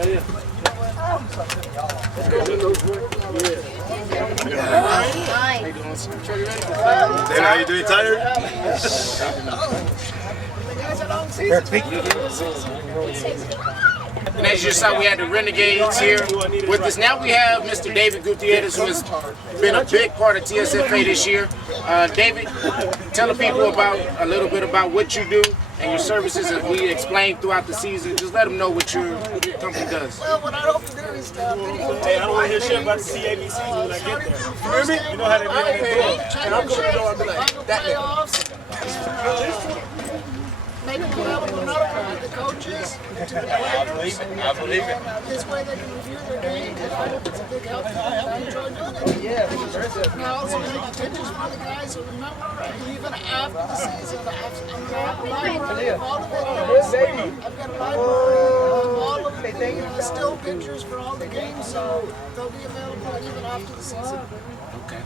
How you doing, Tyler? And as you saw, we had the Renegades here with us. Now we have Mr. David Gutierrez, who has been a big part of TSFA this year. David, tell the people a little bit about what you do and your services as we explain throughout the season. Just let them know what your company does. Well, what I hope to do is Hey, I don't want to hear shit about the CABCs when I get there. You hear me? You know how they make it go. And I'm going to go and be like, that make them available not only to the coaches, to the players. I believe it. This way they can review their game, and I hope it's a big help to them. I enjoy doing it. Now also make pictures for the guys, so remember, even after the season, I'm going to have a library of all the videos. I've got a library of all of the still pictures for all the games, so they'll be available even after the season. Okay.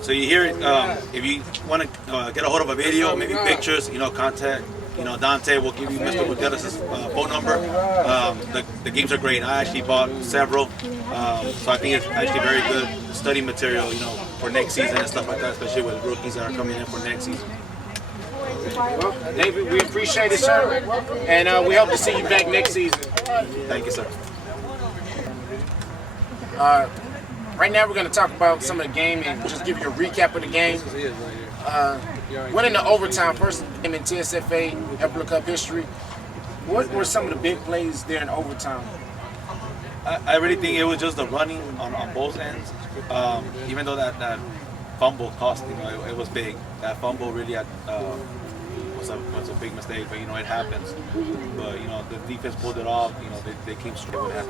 So you hear it, if you want to get a hold of a video, maybe pictures, contact, Dante will give you Mr. Gutierrez's phone number. The games are great. I actually bought several, so I think it's actually very good study material, for next season and stuff like that, especially with rookies that are coming in for next season. Well, David, we appreciate it, sir, and we hope to see you back next season. Thank you, sir. Right now, we're going to talk about some of the game and just give you a recap of the game. Winning the overtime, first game in TSFA Epler Cup history. What were some of the big plays there in overtime? I really think it was just the running on both ends. Even though that fumble cost, it was big. That fumble really was a big mistake, but it happens. But the defense pulled it off. They came straight with that.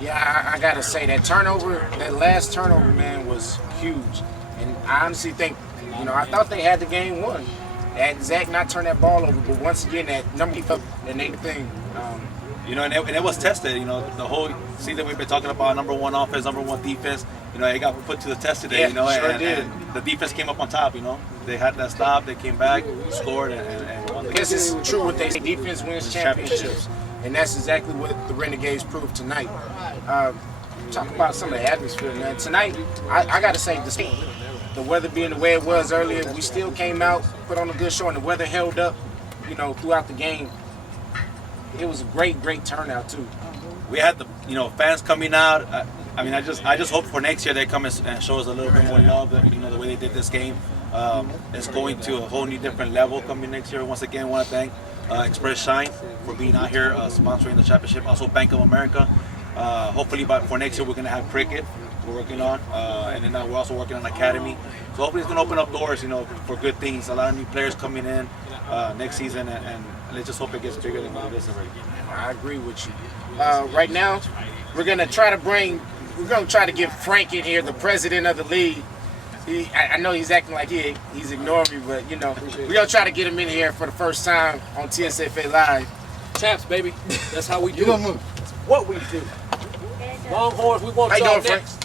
Yeah, I gotta say that last turnover, man, was huge. And I honestly think, I thought they had the game won. Had Zach not turned that ball over, but once again, that number the next thing. And it was tested. The whole season we've been talking about number one offense, number one defense. It got put to the test today. Yeah, sure did. And the defense came up on top. They had that stop. They came back, scored, and won the game. I guess it's true what they say. Defense wins championships, and that's exactly what the Renegades proved tonight. Talk about some of the atmosphere, man. Tonight, I got to say, despite the weather being the way it was earlier, we still came out, put on a good show, and the weather held up, throughout the game. It was a great turnout too. We had the fans coming out. I just hope for next year they come and show us a little bit more love. The way they did this game. It's going to a whole new different level coming next year. Once again, I want to thank Express Shine for being out here sponsoring the championship. Also Bank of America. Hopefully for next year we're going to have cricket we're working on, and then we're also working on academy. So hopefully it's going to open up doors, for good things. A lot of new players coming in next season, and let's just hope it gets bigger than what it is already. I agree with you. Right now, we're going to try to get Frank in here, the president of the league. I know he's acting like he's ignoring me, but we're going to try to get him in here for the first time on TSFA Live. Champs, baby. That's how we do You it. gonna move. What we do. Longhorns, we want How you y'all doing, Frank? next.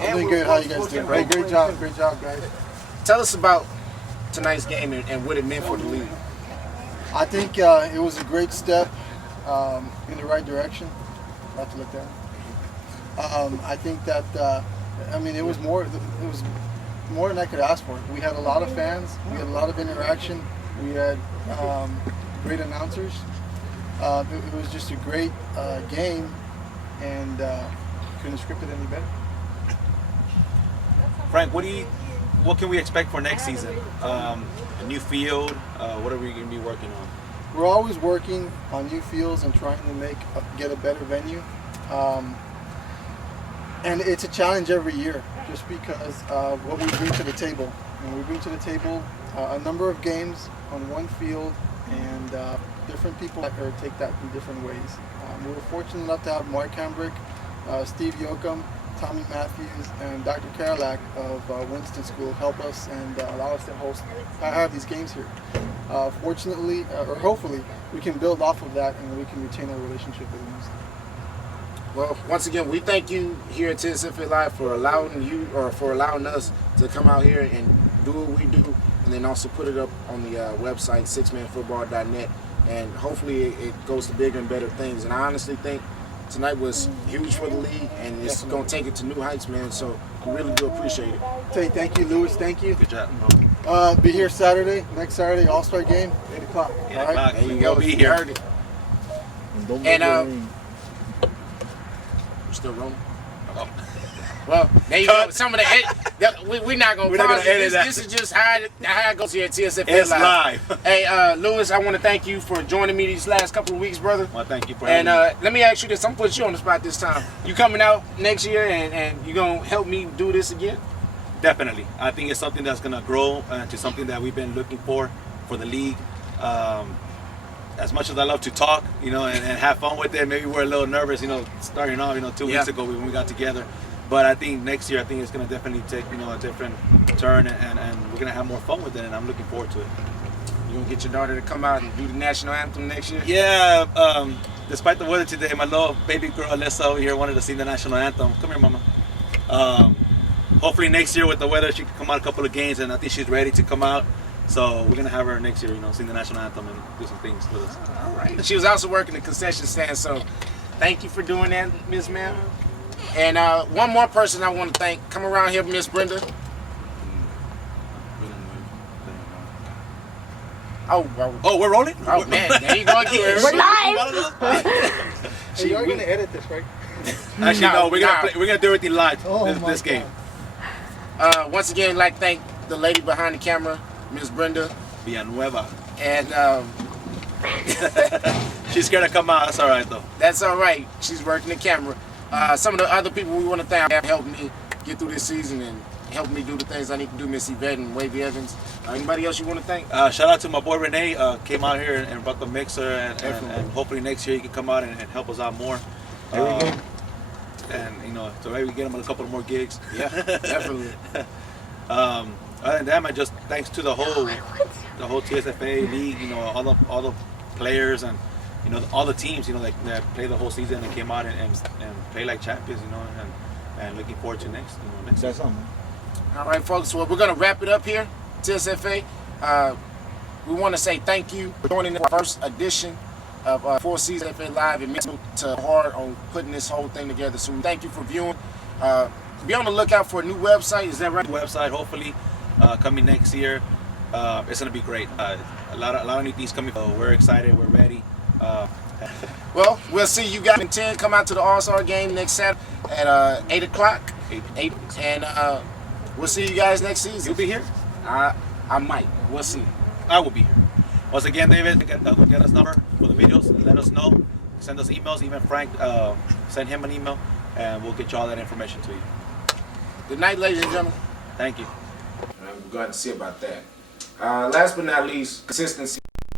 I'm doing good. How you guys doing? Great job, guys. Tell us about tonight's game and what it meant for the league. I think it was a great step in the right direction. I have to look down. I think that it was more than I could ask for. We had a lot of fans. We had a lot of interaction. We had great announcers. It was just a great game, and couldn't have scripted any better. Frank, what can we expect for next season? A new field. What are we going to be working on? We're always working on new fields and trying to get a better venue. And it's a challenge every year, just because of what we bring to the table. And we bring to the table a number of games on one field, and different people take that in different ways. We were fortunate enough to have Mark Hambrick, Steve Yoakum, Tommy Matthews, and Dr. Karalak of Winston School help us and allow us to have these games here. Fortunately, or hopefully, we can build off of that and we can retain our relationship with Winston. Well, once again, we thank you here at TSFA Live for allowing us to come out here and do what we do, and then also put it up on the website, sixmanfootball.net, and hopefully it goes to bigger and better things. And I honestly think tonight was huge for the league, and it's going to take it to new heights, man. So we really do appreciate it. Say thank you, Lewis. Thank you. Good job. Be here Saturday, next Saturday, All-Star game, 8 o'clock. 8 All right. o'clock. There you We go. will be You here. heard it. Don't And, make it rain. We're still rolling. Oh. Well, there you go. Some of the we're not gonna We're not pause gonna it. edit that. This is just how it goes here at TSFA It's Live. live. Hey, Lewis, I want to thank you for joining me these last couple of weeks, brother. Well, thank you for And having me. let me ask you this: I'm putting you on the spot this time. You coming out next year, and you gonna help me do this again? Definitely. I think it's something that's going to grow to something that we've been looking for the league. As much as I love to talk, and have fun with it, maybe we're a little nervous, starting off, 2 weeks ago when we got together. But I think next year, it's going to definitely take, a different turn, and we're going to have more fun with it, and I'm looking forward to it. You gonna get your daughter to come out and do the national anthem next year? Yeah, despite the weather today, my little baby girl Alyssa over here wanted to sing the national anthem. Come here, mama. Hopefully next year with the weather, she can come out a couple of games, and I think she's ready to come out. So we're gonna have her next year, sing the national anthem and do some things with us. All right. She was also working the concession stand, so thank you for doing that, Miss Ma'am. And one more person I want to thank. Come around here, Miss Brenda. Oh, Oh, we're rolling? oh man, there you go again. We're live. Hey, you're going to edit this, right? Actually, no, we're gonna do everything live Oh, this my game. Once again, I'd like to thank the lady behind the camera, Miss Brenda. Villanueva. And She's scared to come out. That's all right though. that's all right. She's working the camera. Some of the other people we want to thank have helped me get through this season and helped me do the things I need to do, Miss Yvette and Wavy Evans. Anybody else you want to thank? Shout out to my boy Renee. Came out here and brought the mixer, and hopefully next year he can come out and help us out more. And so maybe we get him a couple more gigs. Yeah, definitely. Other than that, just thanks to the whole TSFA league. All the players and all the teams. That played the whole season and came out and play like champions. And looking forward to next. Next That's season. something. All right, folks. Well, we're gonna wrap it up here, TSFA. We want to say thank you for joining the first edition of Four Seasons FA Live. It meant to hard on putting this whole thing together. So thank you for viewing. Be on the lookout for a new website. Is that right? Website hopefully coming next year. It's gonna be great. A lot of new things coming. We're excited. We're ready. Well, we'll see you guys in 10. Come out to the All-Star game next Saturday at 8 o'clock. 8. And we'll see you guys next season. You'll be here. I might. We'll see. I will be here. Once again, David, get us number for the videos and let us know. Send us emails. Even Frank, send him an email, and we'll get you all that information to you. Good night, ladies and gentlemen. Thank you. We're glad to see about that. Last but not least, consistency.